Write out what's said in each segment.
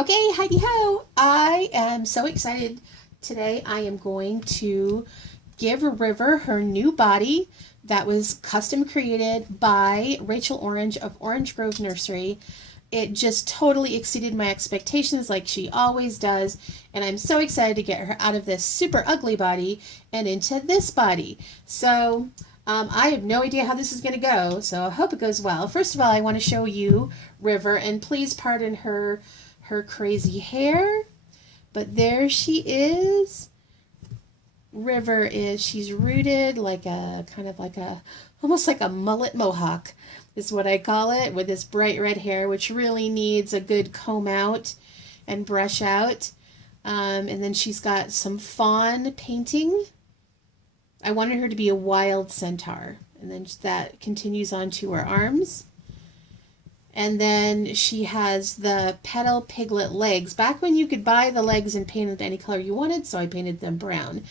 Okay, Heidi Ho! I am so excited today. I am going to give River her new body that was custom created by Rachel Orange of Orange Grove Nursery. It just totally exceeded my expectations like she always does, and I'm so excited to get her out of this super ugly body and into this body. I have no idea how this is going to go, so I hope it goes well. First of all, I want to show you River, and please pardon her crazy hair, but there she is. River is, she's rooted like a kind of like a almost like a mullet mohawk is what I call it, with this bright red hair, which really needs a good comb out and brush out. And then she's got some faun painting. I wanted her to be a wild centaur, and then that continues on to her arms. And then she has the petal piglet legs. Back when you could buy the legs and paint them any color you wanted, so I painted them brown.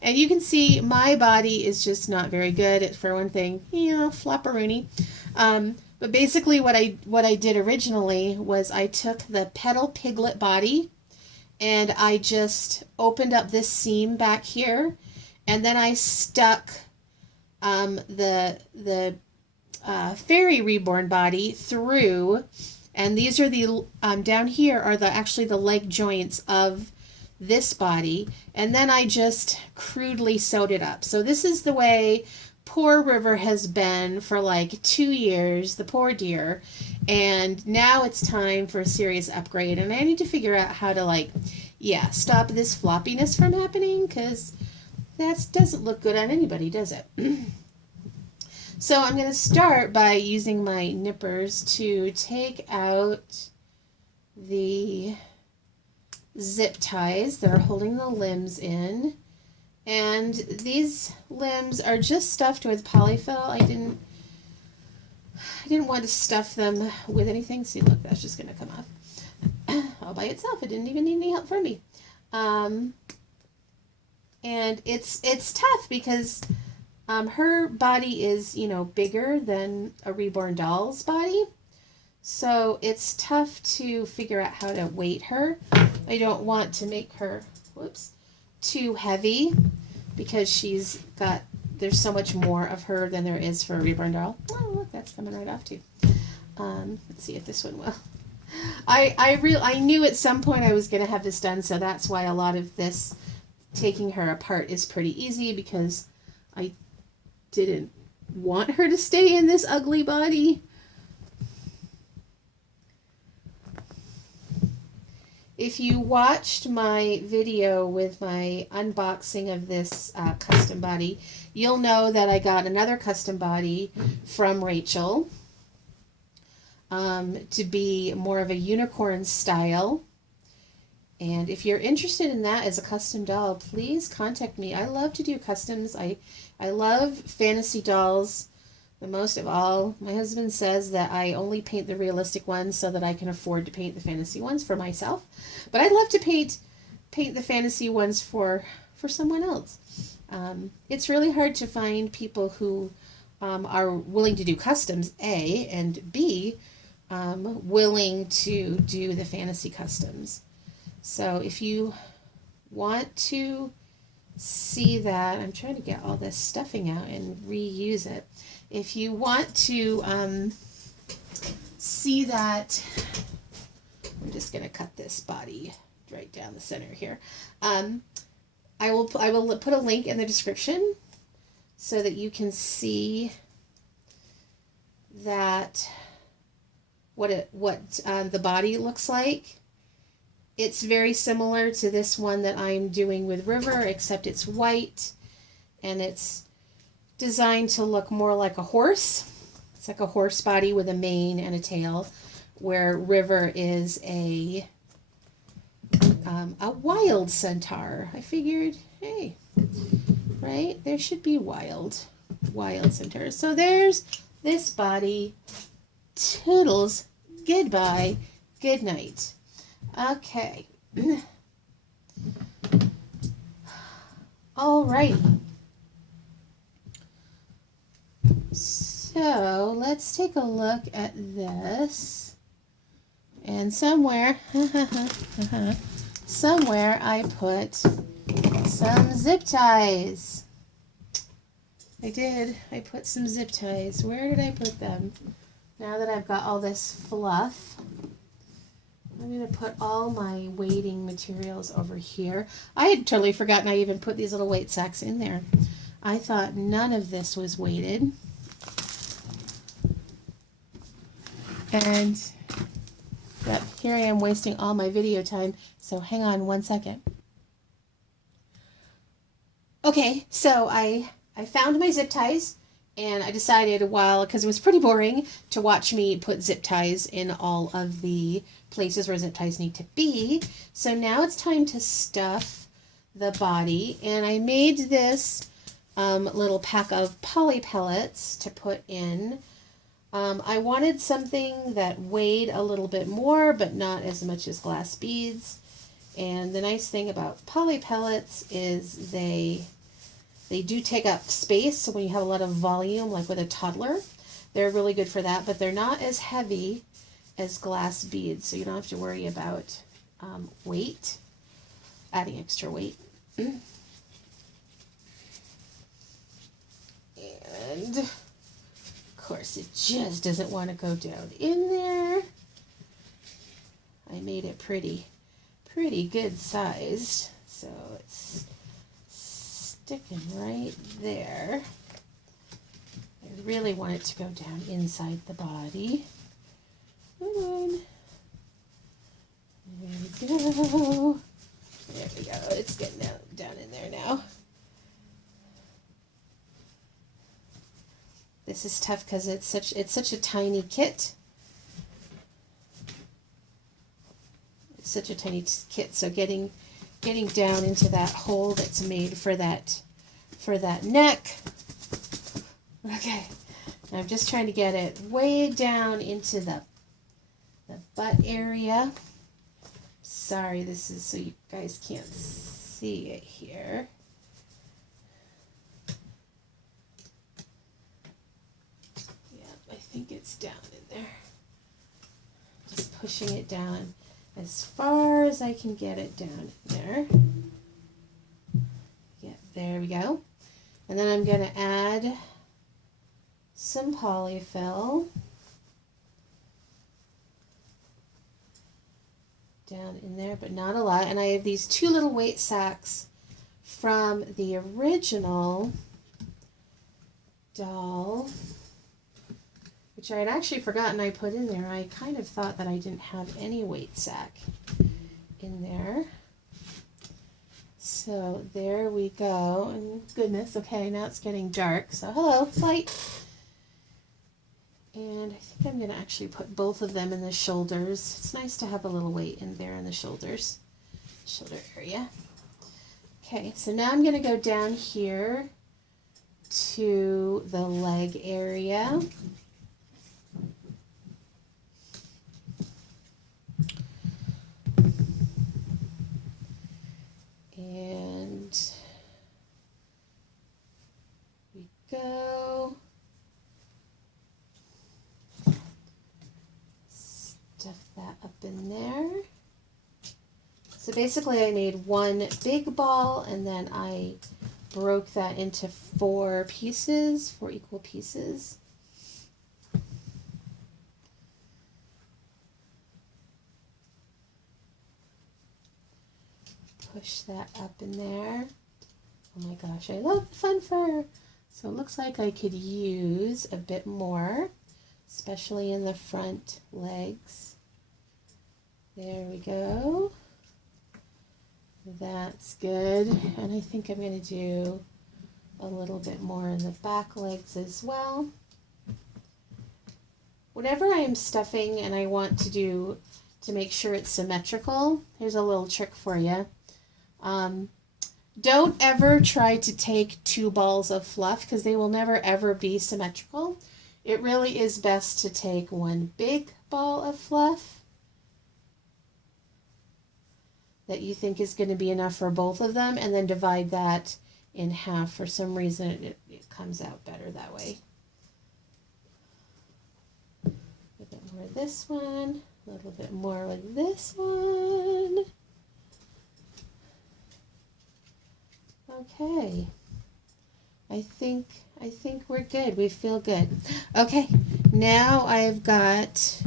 And you can see my body is just not very good, for one thing, flopperoonie. But basically what I did originally was I took the petal piglet body and I just opened up this seam back here, and then I stuck the fairy reborn body through, and these are the down here are actually the leg joints of this body, and then I just crudely sewed it up. So this is the way poor River has been for like 2 years, the poor dear, and now it's time for a serious upgrade, and I need to figure out how to stop this floppiness from happening, because that doesn't look good on anybody, does it? So I'm going to start by using my nippers to take out the zip ties that are holding the limbs in. And these limbs are just stuffed with polyfill. I didn't want to stuff them with anything. See, look, that's just going to come off all by itself. It didn't even need any help from me. And it's tough because her body is, bigger than a reborn doll's body. So it's tough to figure out how to weight her. I don't want to make her, too heavy, because there's so much more of her than there is for a reborn doll. Oh, look, that's coming right off too. Let's see if this one will. I knew at some point I was going to have this done, so that's why a lot of this taking her apart is pretty easy, because I didn't want her to stay in this ugly body. If you watched my video with my unboxing of this custom body, you'll know that I got another custom body from Rachel to be more of a unicorn style. And if you're interested in that as a custom doll, please contact me. I love to do customs. I love fantasy dolls the most of all. My husband says that I only paint the realistic ones so that I can afford to paint the fantasy ones for myself. But I'd love to paint the fantasy ones for someone else. It's really hard to find people who are willing to do customs, A, and B, willing to do the fantasy customs. So if you want to see that, I'm trying to get all this stuffing out and reuse it. If you want to see that, I'm just going to cut this body right down the center here. I will put a link in the description so that you can see that what the body looks like. It's very similar to this one that I'm doing with River, except it's white, and it's designed to look more like a horse. It's like a horse body with a mane and a tail, where River is a wild centaur. I figured, hey, right, there should be wild centaurs. So there's this body. Toodles, goodbye, good night. Okay. All right. So let's take a look at this. And somewhere, somewhere I put some zip ties. I did. I put some zip ties. Where did I put them? Now that I've got all this fluff, I'm going to put all my weighting materials over here. I had totally forgotten I even put these little weight sacks in there. I thought none of this was weighted. And yep, here I am wasting all my video time, so hang on one second. Okay, so I found my zip ties, and I decided, because it was pretty boring to watch me put zip ties in all of the places where zip ties need to be, so now it's time to stuff the body, and I made this little pack of poly pellets to put in. I wanted something that weighed a little bit more, but not as much as glass beads. And the nice thing about poly pellets is they do take up space. So when you have a lot of volume, like with a toddler, they're really good for that. But they're not as heavy as glass beads, so you don't have to worry about weight, adding extra weight. And of course, it just doesn't want to go down in there. I made it pretty good sized, so it's sticking right there. I really want it to go down inside the body. Come on. There we go. There we go. It's getting down in there now. This is tough because it's such a tiny kit. It's such a tiny kit, so getting down into that hole that's made for that neck. Okay, I'm just trying to get it way down into the butt area. Sorry, this is so you guys can't see it here. I think it's down in there. Just pushing it down as far as I can get it down in there. Yeah, there we go. And then I'm going to add some polyfill down in there, but not a lot. And I have these two little weight sacks from the original doll, which I had actually forgotten I put in there. I kind of thought that I didn't have any weight sack in there. So there we go. And goodness, okay, now it's getting dark. So hello, light. And I think I'm going to actually put both of them in the shoulders. It's nice to have a little weight in there in the shoulders, shoulder area. Okay, so now I'm going to go down here to the leg area. And we go. Stuff that up in there. So basically I made one big ball and then I broke that into four equal pieces. Push that up in there. Oh my gosh, I love the fun fur. So it looks like I could use a bit more, especially in the front legs. There we go. That's good. And I think I'm going to do a little bit more in the back legs as well. Whenever I'm stuffing and I want to make sure it's symmetrical, here's a little trick for you. Don't ever try to take two balls of fluff because they will never ever be symmetrical. It really is best to take one big ball of fluff that you think is going to be enough for both of them and then divide that in half. For some reason it comes out better that way. A bit more of this one. A little bit more with this one. Okay. I think we're good. We feel good. Okay. Now I've got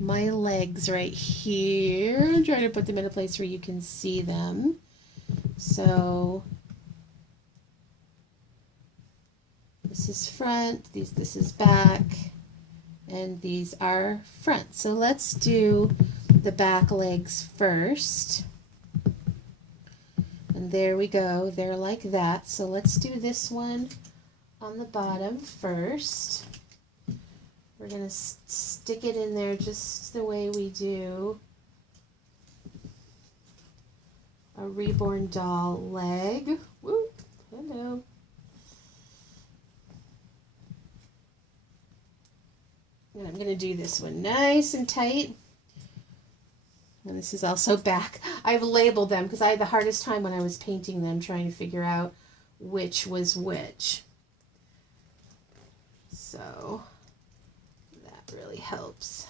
my legs right here. I'm trying to put them in a place where you can see them. So this is front, this is back, and these are front. So let's do the back legs first. And there we go. They're like that. So let's do this one on the bottom first. We're going to stick it in there just the way we do a Reborn doll leg. Woo! Hello. And I'm going to do this one nice and tight. And this is also back. I've labeled them because I had the hardest time when I was painting them trying to figure out which was which. So that really helps.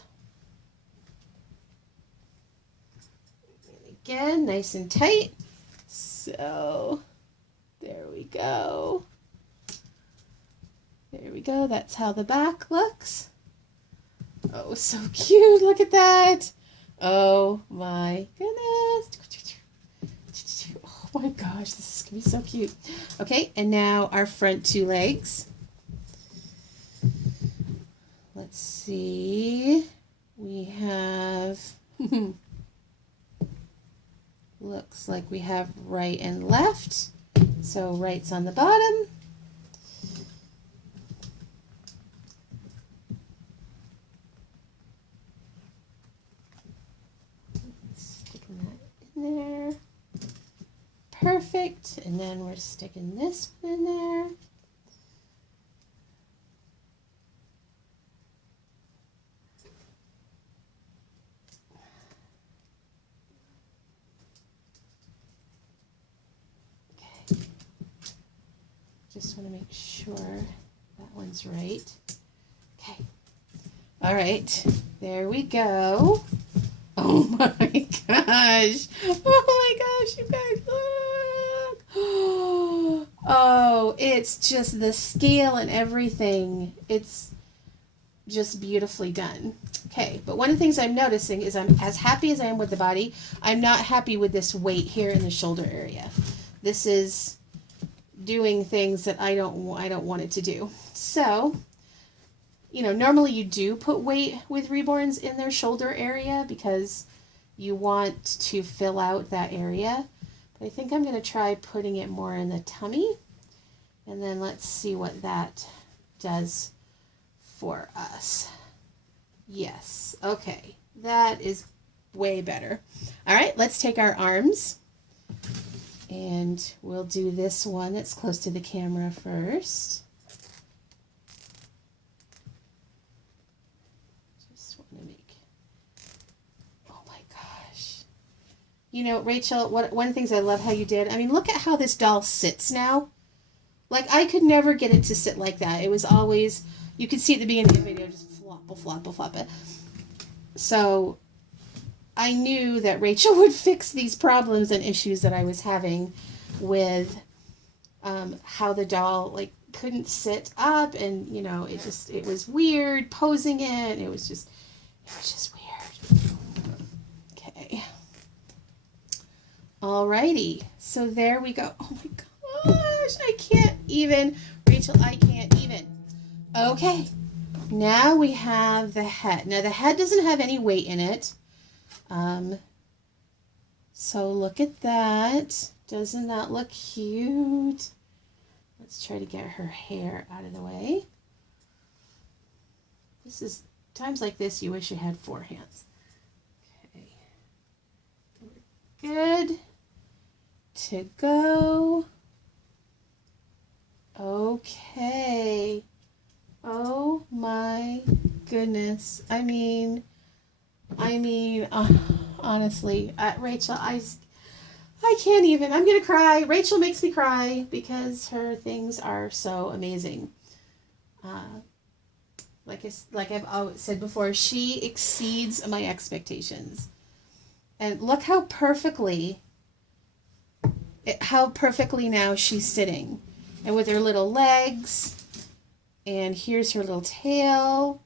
And again, nice and tight. So there we go. There we go. That's how the back looks. Oh, so cute. Look at that. Oh my goodness. Oh my gosh, this is going to be so cute. Okay, and now our front two legs. Let's see. We have, looks like we have right and left. So right's on the bottom. There. Perfect. And then we're sticking this one in there. Okay. Just want to make sure that one's right. Okay. All right. There we go. Oh my gosh. Oh my gosh, you guys, look. Oh, it's just the scale and everything. It's just beautifully done. Okay, but one of the things I'm noticing is I'm as happy as I am with the body, I'm not happy with this weight here in the shoulder area. This is doing things that I don't want it to do. So, you know, normally you do put weight with reborns in their shoulder area because you want to fill out that area. But I think I'm going to try putting it more in the tummy. And then let's see what that does for us. Yes. Okay. That is way better. All right. Let's take our arms. And we'll do this one that's close to the camera first. You know, Rachel, one of the things I love how you did, I mean, look at how this doll sits now. Like, I could never get it to sit like that. It was always, you could see at the beginning of the video, just flop it. So, I knew that Rachel would fix these problems and issues that I was having with how the doll, like, couldn't sit up, and, you know, it was weird posing it. It was just weird. Okay. Alrighty, so there we go. Oh my gosh, I can't even. Rachel, I can't even. Okay, now we have the head. Now the head doesn't have any weight in it. So look at that. Doesn't that look cute? Let's try to get her hair out of the way. This is, times like this, you wish you had 4 hands. Okay, we're good to go. Okay. Oh my goodness. I mean, honestly, Rachel, I can't even. I'm gonna cry. Rachel makes me cry because her things are so amazing. Like I've always said before, she exceeds my expectations. And look how perfectly now she's sitting. And with her little legs, and here's her little tail.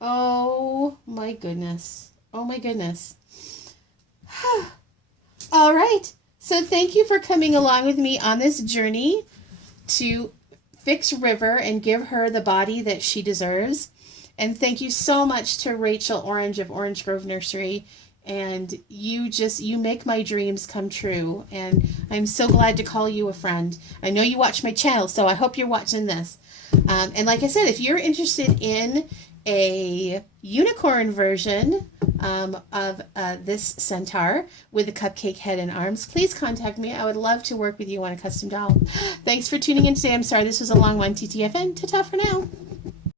Oh my goodness. Oh my goodness. All right. So thank you for coming along with me on this journey to fix River and give her the body that she deserves. And thank you so much to Rachel Orange of Orange Grove Nursery. And you make my dreams come true. And I'm so glad to call you a friend. I know you watch my channel, so I hope you're watching this. And like I said, if you're interested in a unicorn version of this centaur with a cupcake head and arms, please contact me. I would love to work with you on a custom doll. Thanks for tuning in today. I'm sorry this was a long one. TTFN. Ta-ta for now.